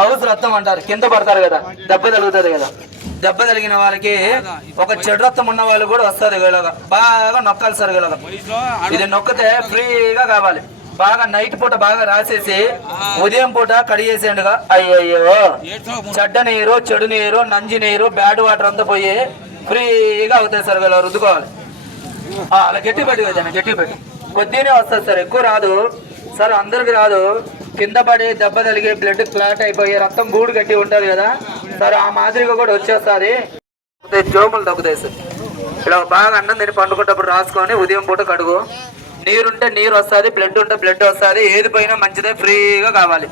House రక్తం అంటారు, కింద పడతారు కదా, దెబ్బ తగులుతుంది కదా. దెబ్బ తగిలిన వాళ్ళకి ఒక చెడు రక్తం ఉన్న వాళ్ళు కూడా వస్తుంది ఇలాగా, బాగా నొక్కాలి సార్ ఇలాగా. ఇది నొక్కితే ఫ్రీగా కావాలి. బాగా నైట్ పూట బాగా రాసేసి ఉదయం పూట కడిగేసేయండిగా. అయ్యో చెడ్డ నీరు, చెడు నీరు, నంజి నీరు, బ్యాడ్ వాటర్ అంతా పోయి ఫ్రీగా అవుతాయి సార్. ఇలా రుద్దుకోవాలి. అలా గట్టి పెట్టి కదా, గట్టి పెట్టి కొద్దినే వస్తుంది సార్, ఎక్కువ రాదు సార్, అందరికి రాదు. కింద పడి దెబ్బ తగిలి బ్లడ్ క్లాట్ అయిపోయి రక్తం గూడు గట్టి ఉంటుంది కదా సార్, ఆ మాదిరిగా కూడా వచ్చేస్తుంది. జోములు తగ్గుతాయి సార్. ఇలా బాగా అన్నం తిని పండుకున్నప్పుడు రాసుకొని ఉదయం పూట కడుగు. నీరుంటే నీరు వస్తుంది, బ్లడ్ ఉంటే బ్లడ్ వస్తుంది. ఏది పైన మంచిదే, ఫ్రీగా కావాలి.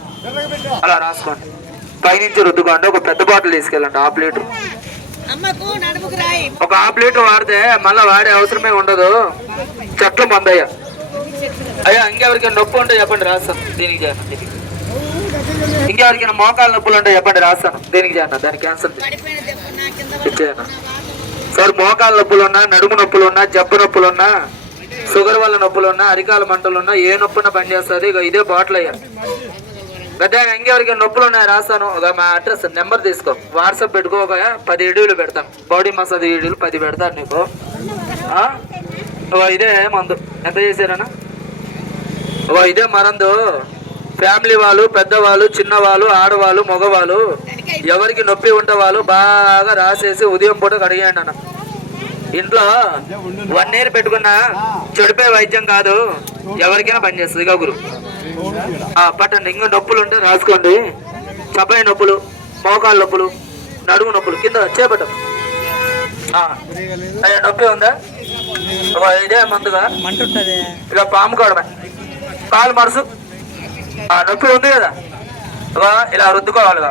అలా రాసుకోండి. పైనుంచి రుద్దుకోండి. ఒక పెద్ద బాటిల్ తీసుకెళ్ళండి, ½ లీటర్. ఒక ½ లీటర్ వాడితే మళ్ళీ వాడే అవసరమే ఉండదు. చెట్ల మందయ్య అయ్యా. ఇంకెవరికైనా నొప్పి ఉంటే చెప్పండి, రాస్తాను. దీనికి చేయండి. ఇంకెవరికైనా మోకాలు నొప్పులు ఉంటే చెప్పండి, రాస్తాను. దీనికి చేయండి. దానికి క్యాన్సర్ ఇచ్చేయను సార్. మోకాలు నొప్పులు ఉన్నా, నడుము నొప్పులు ఉన్నా, జబ్బు నొప్పులు ఉన్నా, షుగర్ వల్ల నొప్పులు ఉన్నా, అరికాల మంటలు ఉన్నా, ఏ నొప్పున్నా పనిచేస్తుంది. ఇక ఇదే బాటిల్ అయ్యా. పెద్ద ఇంకెవరికైనా నొప్పులు ఉన్నాయి రాస్తాను. ఒక మా అడ్రస్ నెంబర్ తీసుకో, వాట్సాప్ పెట్టుకో. ఒక 10 వీడియోలు పెడతాను, బాడీ మసాజ్ వీడియోలు 10 పెడతాను నీకు. ఇదే మందు. ఎంత చేశారన్నా? ఇదే మరందు. ఫ్యామిలీ వాళ్ళు, పెద్దవాళ్ళు, చిన్నవాళ్ళు, ఆడవాళ్ళు, మగవాళ్ళు, ఎవరికి నొప్పి ఉంటే వాళ్ళు బాగా రాసేసి ఉదయం పూట కడిగేయండి అన్న. ఇంట్లో 1 ఇయర్ పెట్టుకున్నా చెడిపోయే వైద్యం కాదు, ఎవరికైనా పనిచేస్తుంది. ఇక గురు పట్టండి. ఇంకా నొప్పులు ఉంటే రాసుకోండి. చపాయి నొప్పులు, మోకాళ్ళ నొప్పులు, నడుము నొప్పులు కింద చేపట్టం. అయ్యా నొప్పి ఉందా? ఇదే మందుగా ఇలా పాము కాడమే, కాలు మరుసు. నొప్పి ఉంది కదా, ఇలా రుద్దుకోవాలిగా.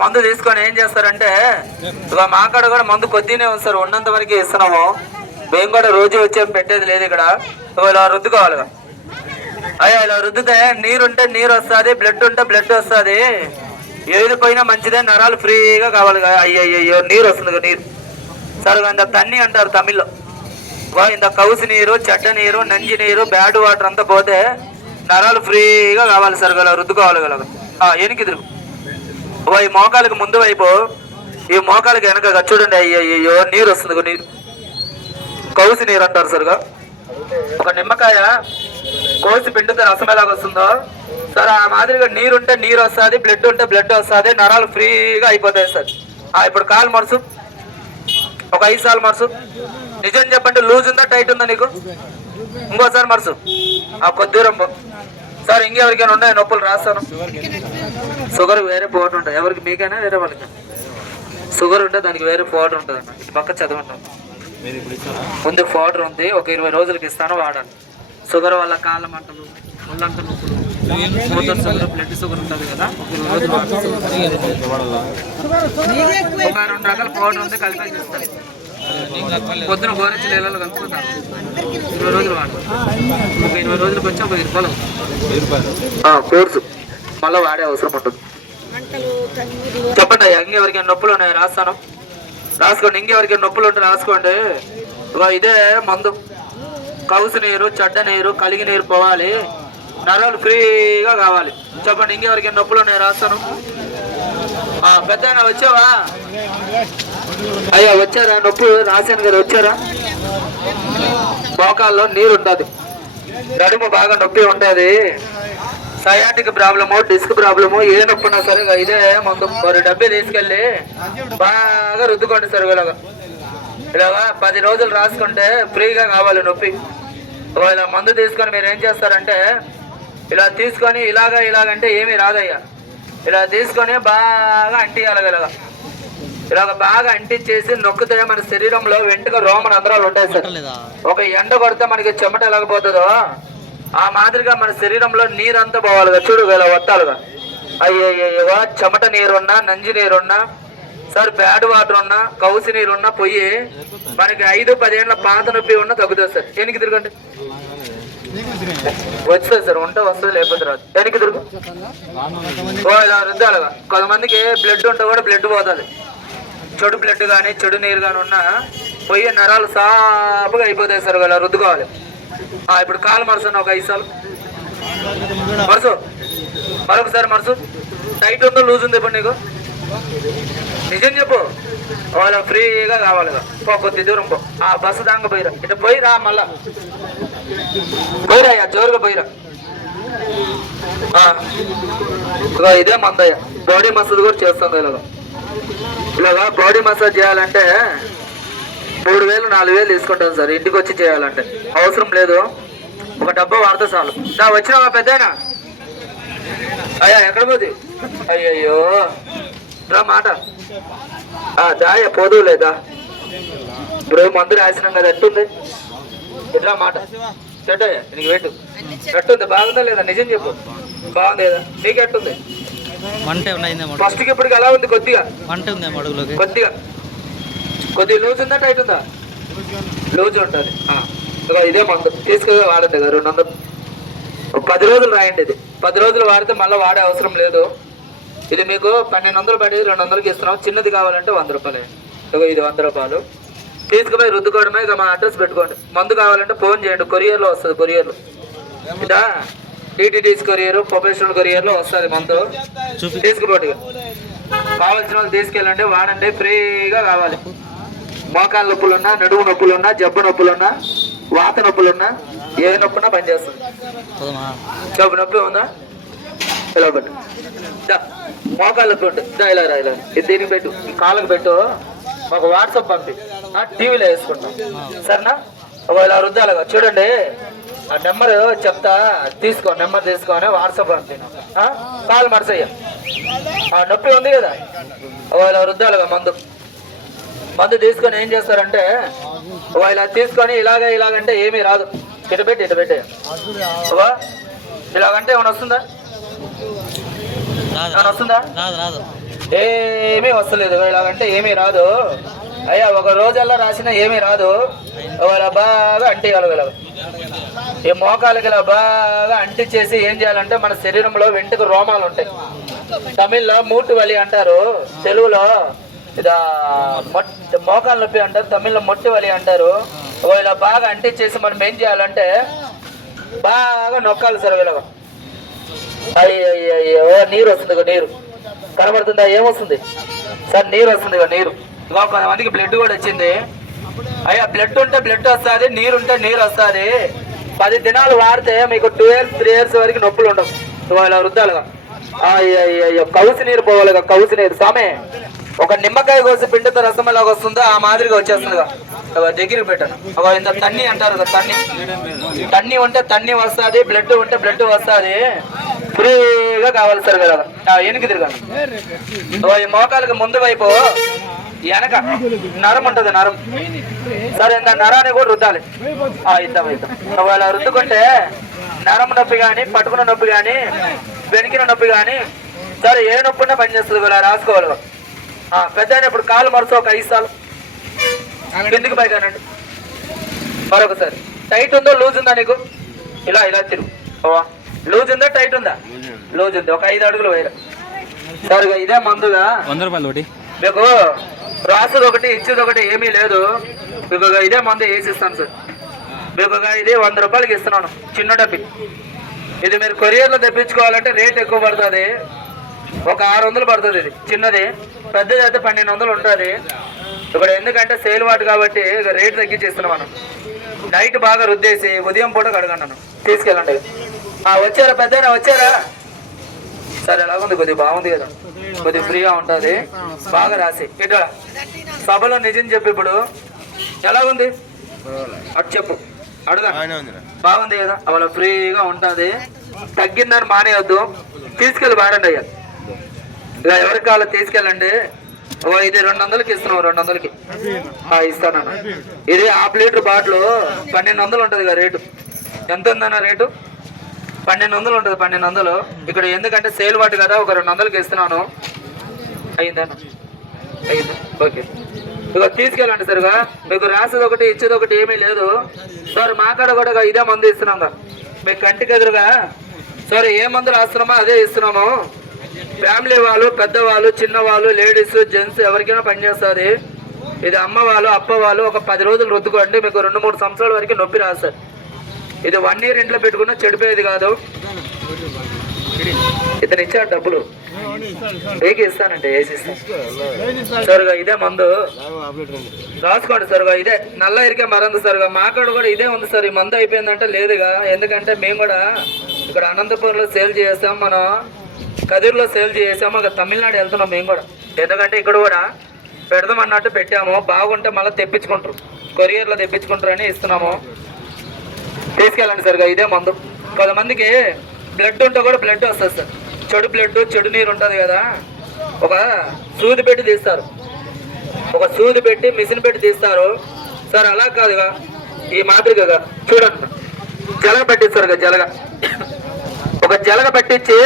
మందు తీసుకొని ఏం చేస్తారంటే, మా కాడ కూడా మందు కొద్దినే ఉంది సార్, ఉన్నంత వరకు ఇస్తున్నాము. మేము కూడా రోజు వచ్చే పెట్టేది లేదు ఇక్కడ. ఇలా రుద్దుకోవాలిగా. అయ్యా ఇలా రుద్దితే నీరుంటే నీరు వస్తుంది, బ్లడ్ ఉంటే బ్లడ్ వస్తుంది. ఏది పోయినా మంచిదే, నరాలు ఫ్రీగా కావాలి. అయ్యో నీరు వస్తుంది నీరు సార్. ఇంత తన్ని అంటారు తమిళ్లో. ఇంత కౌసు నీరు, చెడ్డ నీరు, నంజి నీరు, బ్యాడ్ వాటర్ అంతా పోతే నరాలు ఫ్రీగా కావాలి సార్. ఇలా రుద్దుకోవాలి. వెనక్కి తిరుగు. ఈ మోకాలకి ముందు వైపు, ఈ మోకాలకి వెనక చూడండి. అయ్యో నీరు వస్తుంది నీరు, కౌసు నీరు అంటారు సార్గా. ఒక నిమ్మకాయ కోసి పిండితే రసం ఎలాగ వస్తుందో సార్, ఆ మాదిరిగా నీరుంటే నీరు వస్తుంది, బ్లడ్ ఉంటే బ్లడ్ వస్తుంది, నరాలు ఫ్రీగా అయిపోతాయి సార్. ఇప్పుడు కాలు మరుసు, ఒక 5 సార్లు మరుసు. నిజం చెప్పండి, లూజ్ ఉందా టైట్ ఉందా నీకు? ఇంకోసారి మరుసు. కొద్ది దూరం సార్. ఇంకెవరికైనా ఉన్నాయి నొప్పులు రాస్తాను. షుగర్ వేరే పౌడర్ ఉంటుంది, ఎవరికి మీకైనా వేరే వాళ్ళకి. షుగర్ ఉంటే దానికి వేరే పౌడర్ ఉంటుంది అన్న. ఇటు పక్క చదవండి. ముందు పౌడర్ ఉంది, ఒక 20 రోజులకి ఇస్తాను, వాడాలి. షుగర్ వల్ల కాళ్ళ మంటలు, ఒళ్ళంత నొప్పులు, మూత్ర షుగర్, బ్లడ్ షుగర్ ఉంటుంది కదా, ఒక 20 రోజులు 2 రకాల పౌడర్ ఉంది, కలిపి చేస్తాను. పొద్దున గోరెచ్చి నీళ్ళలో కలుపుకుంటాను. 20 రోజులు వాడాలి. ఒక 20 రోజులకు వచ్చి ఒక 20 రూపాయలు కోర్సు మళ్ళీ వాడే అవసరం ఉంటుంది. చెప్పండి. ఇంకెవరికైనా నొప్పులు ఉన్నాయి రాస్తాను, రాసుకోండి. ఇంకెవరికైనా నొప్పులు ఉంటే రాసుకోండి. ఇదే మందు. కౌసు నీరు, చెడ్డ నీరు, కలిగి నీరు పోవాలి, నరాలు ఫ్రీగా కావాలి. చెప్పండి. ఇంకెవరికైనా నొప్పులు ఉన్నాయి రాస్తాను. పెద్ద వచ్చావా? అయ్యా వచ్చారా? నొప్పి రాశాను కదా, వచ్చారా? మోకాల్లో నీరు ఉంటుంది, నడుము బాగా నొప్పి ఉంటుంది, సయాటిక్ ప్రాబ్లము, డిస్క్ ప్రాబ్లము, ఏ నొప్పి ఉన్నా సరే ఇదే మందు. 1 తీసుకెళ్ళి బాగా రుద్దుకోండి సార్. ఇలాగా 10 రోజులు రాసుకుంటే ఫ్రీగా కావాలి నొప్పి. ఇలా మందు తీసుకొని మీరు ఏం చేస్తారంటే, ఇలా తీసుకొని ఇలాగంటే ఏమీ రాదయ్యా. ఇలా తీసుకొని బాగా అంటియాలి. ఇలాగ బాగా అంటించేసి నొక్కితే మన శరీరంలో వెంటగా రోమ రంధ్రాలు ఉంటాయి సార్. ఒక ఎండ కొడితే మనకి చెమట ఎలాగపోతుందో ఆ మాదిరిగా మన శరీరంలో నీరంతా పోవాలిగా. చూడు ఇలా వత్తాలుగా. అయ్యో చెమట నీరున్నా, నంజి నీరున్నా సార్, బ్యాడ్ వాటర్ ఉన్నా, కౌసు నీరున్నా పోయి మనకి 5-10 ఏళ్ళ పాత నొప్పి ఉన్నా తగ్గుతుంది సార్. వెనక్కి తిరగండి. వస్తుంది సార్, ఉంటే వస్తుంది, లేకపోతే రాదు. వెనక్కి తిరుగు. ఇలా రుద్దాలుగా. కొంతమందికి బ్లడ్ ఉంటే కూడా బ్లడ్ పోతుంది. చెడు బ్లడ్ కానీ, చెడు నీరు కానీ ఉన్నా పోయి నరాలు సాపుగా అయిపోతాయి సార్. ఇలా రుద్దుకోవాలి. ఇప్పుడు కాలు మరుసన్న ఒక 5 సార్లు. మరుసు మరొకసారి మరుసు. టైట్ ఉందో లూజ్ ఉంది ఇప్పుడు నీకు? నిజం చెప్పు. వాళ్ళ ఫ్రీగా కావాలి కొద్ది దూరం పో. ఆ బస్సు దాకా పోయిరా, ఇటు పోయిరా, మళ్ళా పోయిరా, జోరుగా పోయిరా. ఇదే మందయ్య. బాడీ మసాజ్ కూడా చేస్తుంది ఇలాగా బాడీ మసాజ్ చేయాలంటే 3000 4000 తీసుకుంటాను సార్. ఇంటికి వచ్చి చేయాలంటే అవసరం లేదు, ఒక డబ్బా వాడితే చాలు. వచ్చినావా పెద్దనా? అయ్యా ఎక్కడ పోతే? అయ్యయ్యో రా మాట దాయ పోదు లేదా? ఇప్పుడు మందు రాసినాం కదా, ఎట్టుంది? ఎట్లా మాట చెట్టయ్యా నీకు పెట్టు. ఎట్టుంది? బాగుందా లేదా? నిజం చెప్పు. బాగుంది కదా? నీకు ఎట్టుంది? ఫస్ట్కి ఇప్పటికి ఎలా ఉంది? కొద్దిగా కొద్దిగా కొద్దిగా లూజ్ ఉందా టైట్ ఉందా? లూజ్ ఉంటుంది. ఇదే మందు తీసుకుని వాడండి కదా. 200 10 రోజులు రాయండి. ఇది 10 రోజులు వాడితే మళ్ళీ వాడే అవసరం లేదు. ఇది మీకు 1200 పడి 200కి ఇస్తున్నాం. చిన్నది కావాలంటే 100 రూపాయలు. ఇది 100 రూపాయలు తీసుకుపోయి రుద్దుకోవడమే. ఇక మా అడ్రస్ పెట్టుకోండి. మందు కావాలంటే ఫోన్ చేయండి, కొరియర్లో వస్తుంది. కొరియర్లో ఇదా టీటీడీస్ కొరియర్, ప్రొఫెషనల్ కొరియర్లో వస్తుంది మందు. తీసుకుపోటీ కావాల్సిన వాళ్ళు తీసుకెళ్ళండి, వాడండి. ఫ్రీగా కావాలి. మోకాళ్ళ నొప్పులున్నా, నడుము నొప్పులున్నా, జబ్బు నొప్పులున్నా, వాత నొప్పులున్నా, ఏ నొప్పున్నా పనిచేస్తుంది. జబ్బు నొప్పి ఉందా? ఇలా పెట్టు. మోకాళ్ళ నొప్పి ఉంటుంది ఇలా రా, ఇలా ఇది దీనికి పెట్టు, కాళ్ళకు పెట్టు. మాకు వాట్సాప్ పంపి, టీవీలో వేసుకుంటాం సరేనా? ఇలా రుద్దాలుగా చూడండి. ఆ నెంబర్ చెప్తా, తీసుకో. నెంబర్ తీసుకొని వాట్సాప్ పంపిన కాల్ మర్సయ్య. ఆ నొప్పి ఉంది కదా, ఇలా రుద్దాలుగా మందు తీసుకొని ఏం చేస్తారంటే ఇలా తీసుకొని ఇలాగంటే ఏమీ రాదు. ఇటు పెట్టే ఇలాగంటే ఏమైనా వస్తుందా? వస్తుందా? ఏమీ వస్తలేదు. ఇలాగంటే ఏమీ రాదు అయ్యా. ఒక రోజల్లా రాసినా ఏమీ రాదు. ఇలా బాగా అంటియాలి. ఈ మోకాలకి ఇలా బాగా అంటించేసి ఏం చేయాలంటే మన శరీరంలో వెంట్రుక రోమాలు ఉంటాయి. తమిళ్లో మూటు వలి అంటారు, తెలుగులో ఇదా మోకాలు నొప్పి అంటారు, తమిళ్లో మొట్టి వలి అంటారు. ఇలా బాగా అంటించేసి మనం ఏం చేయాలంటే బాగా నొక్కాలి సార్. ఇలాగ అయ్యో నీరు వస్తుంది. నీరు కనబడుతుందా? ఏమొస్తుంది సార్? నీరు వస్తుంది. నీరు కొంతమందికి బ్లడ్ కూడా వచ్చింది. అయ్యా బ్లడ్ ఉంటే బ్లడ్ వస్తుంది, నీరు ఉంటే నీరు వస్తుంది. 10 దినాలు వాడితే మీకు 2 years 3 years వరకు నొప్పులు ఉండవు. ఇలా వృద్ధాలుగా అయ్యో కౌసి నీరు పోవాలిగా. కౌసి నీరు సామే ఒక నిమ్మకాయ కోసి పిండితో రసం ఎలాగ వస్తుందో ఆ మాదిరిగా వచ్చేస్తుందిగా. దగ్గరికి పెట్టాను. ఇంత తన్ని అంటారు కదా, తన్ని ఉంటే తన్ని వస్తుంది, బ్లడ్ ఉంటే బ్లడ్ వస్తుంది. ఫ్రీగా కావాలి సార్ కదా. వెనక్కి తిరగాలి. ఈ మోకాలకి ముందు వైపు వెనక నరం ఉంటుంది, నరం. సరే ఇంత నరాన్ని కూడా రుద్దాలి. ఇద్దాం. ఇలా రుద్దుకుంటే నరం నొప్పి కానీ, పట్టుకున్న నొప్పి కానీ, వెనికిన నొప్పి కానీ, సరే ఏ నొప్పి ఉన్నా పనిచేస్తుంది. ఇలా రాసుకోవాలి. పెద్ద ఇప్పుడు కాలు మరుసు ఒక 5 సార్లు కిందికి పైగానండి. మరొకసారి టైట్ ఉందో లూజ్ ఉందా నీకు? ఇలా తిరుగు. లూజ్ ఉందా టైట్ ఉందా? లూజ్ ఉంది. ఒక 5 అడుగులు వేయరా. సరిగా ఇదే మందుగా 100 రూపాయలు ఒకటి మీకు రాసుది ఒకటి, ఇచ్చేది ఒకటి ఏమీ లేదు. మీకు ఇదే మందు వేసిస్తాను సార్. మీకు ఇది 100 రూపాయలకి ఇస్తున్నాను, చిన్న డబ్బి. ఇది మీరు కొరియర్లో తెప్పించుకోవాలంటే రేట్ ఎక్కువ పడుతుంది. ఒక 600 పడుతుంది ఇది చిన్నది. పెద్దది అయితే 1200 ఉంటుంది. ఇక్కడ ఎందుకంటే సేల్ వాటి కాబట్టి ఇక రేటు తగ్గించి ఇస్తున్నాం మనం. నైట్ బాగా రుద్దేసి ఉదయం పూట కడగండి. తీసుకెళ్ళండి. వచ్చారా పెద్దనా? వచ్చారా? సరే ఎలాగుంది? కొద్దిగా బాగుంది కదా, కొద్దిగా ఫ్రీగా ఉంటుంది. బాగా రాసి ఇట్లా సభలో నిజం చెప్పి ఇప్పుడు ఎలాగుంది అటు చెప్పు, అడుగా. బాగుంది కదా, అలా ఫ్రీగా ఉంటుంది. తగ్గిందని మానేయద్దు, తీసుకెళ్ళి వాడండి అయ్యా. ఇలా ఎవరికి కావాలో తీసుకెళ్ళండి. ఇది 200కి ఇస్తున్నాం, 200కి ఇస్తాను. ఇది ½ లీటర్ బాటిల్ 1200 ఉంటుంది కదా రేటు. ఎంత ఉందన్న రేటు? 1200 ఉంటుంది. 1200 ఇక్కడ ఎందుకంటే సేల్ వాటి కదా, ఒక 200కి ఇస్తున్నాను. అయిందన్న? అయింది. ఓకే, ఇక తీసుకెళ్ళండి సరిగా. మీకు రాసేది ఒకటి, ఇచ్చేది ఒకటి ఏమీ లేదు సార్. మా కాడ కూడా ఇదే మందు ఇస్తున్నాం కదా మీకు కంటికి ఎదురుగా. సరే ఏ మందు రాస్తున్నామో అదే ఇస్తున్నాము. ఫ్యామిలీ వాళ్ళు, పెద్దవాళ్ళు, చిన్నవాళ్ళు, లేడీస్, జెంట్స్ ఎవరికైనా పనిచేస్తుంది. ఇది అమ్మ వాళ్ళు, అప్ప వాళ్ళు ఒక 10 రోజులు రుద్దుకోండి. మీకు 2-3 సంవత్సరాల వరకు నొప్పి రాదు సార్. ఇది 1 year ఇంట్లో పెట్టుకున్నా చెడిపోయేది కాదు. ఇతను ఇచ్చాడు డబ్బులు, ఏకి ఇస్తానంటే వేసి ఇస్తాను సరుగా. ఇదే మందు రాసుకోండి సరుగా. ఇదే నల్ల ఇరికే మరందు సరుగా. మాకాడ కూడా ఇదే ఉంది సార్. ఈ మందు అయిపోయిందంటే లేదుగా. ఎందుకంటే మేము కూడా ఇక్కడ అనంతపురంలో సేల్ చేస్తాం, మనం కదిర్లో సేల్ చేసాము, అక్కడ తమిళనాడు వెళ్తున్నాం మేము కూడా. ఎందుకంటే ఇక్కడ కూడా పెడదాం అన్నట్టు పెట్టాము. బాగుంటే మళ్ళీ తెప్పించుకుంటారు, కొరియర్లో తెప్పించుకుంటారు అని ఇస్తున్నాము. తీసుకెళ్ళండి సరిగా. ఇదే మందు. కొంతమందికి బ్లడ్ ఉంటే కూడా బ్లడ్ వస్తుంది సార్. చెడు బ్లడ్, చెడు నీరు ఉంటుంది కదా, ఒక సూది పెట్టి తీస్తారు, ఒక సూది పెట్టి మిషన్ పెట్టి తీస్తారు సార్. అలా కాదుగా, ఈ మాదిరిగా చూడండి, జలగ పెట్టిస్తారు. జలగ, ఒక జలగ పెట్టించి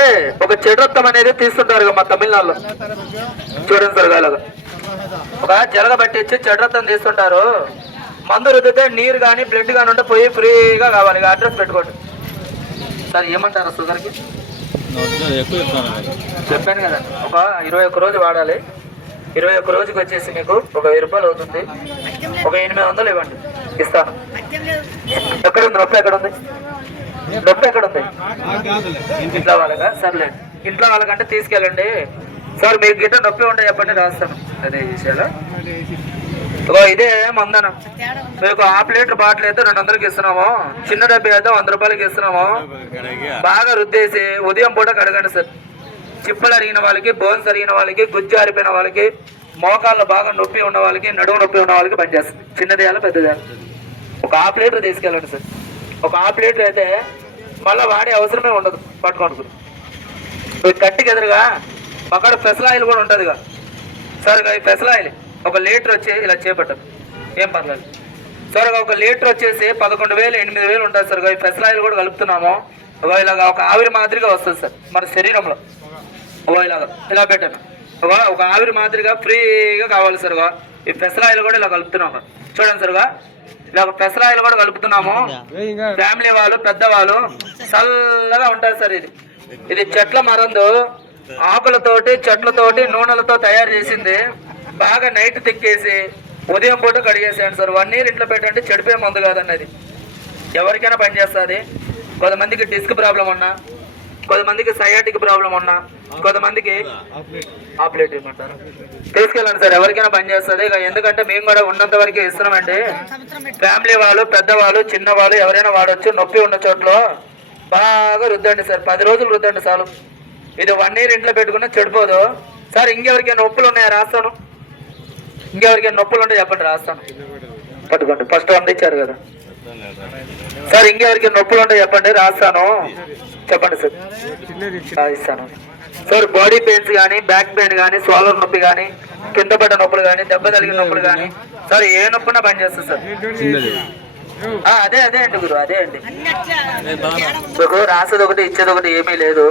ఒక చెడురక్తం అనేది తీస్తుంటారు మా తమిళనాడులో. చూడండి సార్, అలాగా ఒక జలగ పెట్టించి చెడురక్తం తీస్తుంటారు. మందు రుద్దితే నీరు కానీ బ్లడ్ కానీ ఉంటే పోయి ఫ్రీగా కావాలి. అడ్రస్ పెట్టుకోండి సార్. ఏమంటారు షుగర్కి? చెప్పాను కదా, ఒక 21 రోజు వాడాలి. 21 రోజుకి వచ్చేసి మీకు ఒక 1000 రూపాయలు అవుతుంది. ఒక 800 ఇవ్వండి, ఇస్తాను. ఎక్కడుంది నొప్పి? ఎక్కడుంది నొప్పి? ఎక్కడుంది? ఇంట్లో వాళ్ళగా? సర్లేదు, ఇంట్లో వాళ్ళకంటే తీసుకెళ్ళండి సార్. మీకు గిట్ట నొప్పి ఉంటే చెప్పండి, రాస్తాను. అదే విషయాలు. ఇదే మందన మీకు 1/2 లీటర్ బాటిల్ అయితే 200కి ఇస్తున్నాము. చిన్న డబ్బి అయితే 100 రూపాయలకి ఇస్తున్నాము. బాగా రుద్దేసి ఉదయం పూట కడగండి సార్. చిప్పలు అరిగిన వాళ్ళకి, బోన్స్ అరిగిన వాళ్ళకి, గుజ్జు ఆరిపోయిన వాళ్ళకి, మోకాళ్ళు బాగా నొప్పి ఉన్న వాళ్ళకి, నడుము నొప్పి ఉన్న వాళ్ళకి పనిచేస్తుంది. చిన్నదేయాలి, పెద్దదేయాలి. ఒక 1/2 లీటర్ తీసుకెళ్ళండి సార్. ఒక 1/2 లీటర్ అయితే మళ్ళీ వాడే అవసరమే ఉండదు. పట్టుకోండి మీకు కట్టికి ఎదురుగా అక్కడ పెసలాయిల్ కూడా ఉంటుందిగా సార్. ఈ పెసలాయిల్ 1 లీటర్ వచ్చి ఇలా చేపట్టదు, ఏం పర్లేదు సార్. 1 లీటర్ వచ్చేసి 11,000 8,000 ఉంటుంది సార్. ఈ పెసలాయిల్ కూడా కలుపుతున్నాము. ఇలాగా ఒక ఆవిరి మాదిరిగా వస్తుంది సార్ మన శరీరంలో. ఇలాగా ఇలా పెట్టాను. ఒక ఆవిరి మాదిరిగా ఫ్రీగా కావాలి సార్. ఈ పెసలాయిల్ కూడా ఇలా కలుపుతున్నాము. చూడండి సార్, ఇలా ఒక పెసలాయిల్ కూడా కలుపుతున్నాము. ఫ్యామిలీ వాళ్ళు, పెద్దవాళ్ళు చల్లగా ఉంటారు సార్. ఇది చెట్ల మరందు, ఆకులతోటి, చెట్లతోటి, నూనెలతో తయారు చేసింది. బాగా నైట్ తిక్కేసి ఉదయం పూట కడిగేసేయండి సార్. 1 year ఇంట్లో పెట్టండి, చెడిపోయే మందు కాదన్నది. ఎవరికైనా పనిచేస్తుంది. కొంతమందికి డిస్క్ ప్రాబ్లం ఉన్నా, కొంతమందికి సయాటిక్ ప్రాబ్లం ఉన్నా, కొంతమందికి ఆప్లేట్ ఇవ్వమంటారు. తీసుకెళ్ళండి సార్, ఎవరికైనా పనిచేస్తుంది. ఎందుకంటే మేము కూడా ఉన్నంత వరకు ఇస్తున్నామండి. ఫ్యామిలీ వాళ్ళు, పెద్దవాళ్ళు, చిన్నవాళ్ళు ఎవరైనా వాడచ్చు. నొప్పి ఉన్న చోట్ల బాగా రుద్దండి సార్. 10 రోజులు రుద్దండి చాలు. ఇది 1 year ఇంట్లో పెట్టుకున్నా చెడిపోదు సార్. ఇంకెవరికైనా నొప్పులు ఉన్నాయా? రాస్తాను. ఇంకెవరికైనా నొప్పులు ఉంటే చెప్పండి, రాస్తాను. పట్టుకోండి, ఫస్ట్ 100 ఇచ్చారు కదా సార్. ఇంకెవరికైనా నొప్పులు ఉంటే చెప్పండి, రాస్తాను. చెప్పండి సార్, ఇస్తాను సార్. బాడీ పెయిన్స్ కానీ, బ్యాక్ పెయిన్ కానీ, స్వాలర్ నొప్పి కానీ, కింద పడ్డ నొప్పులు కానీ, దెబ్బ తగిలిన నొప్పులు కానీ సార్, ఏ నొప్పున్నా పనిచేస్తుంది సార్. అదే అండి గురు, అదే అండి. మీకు రాసేది ఒకటి, ఇచ్చేది ఒకటి ఏమీ లేదు.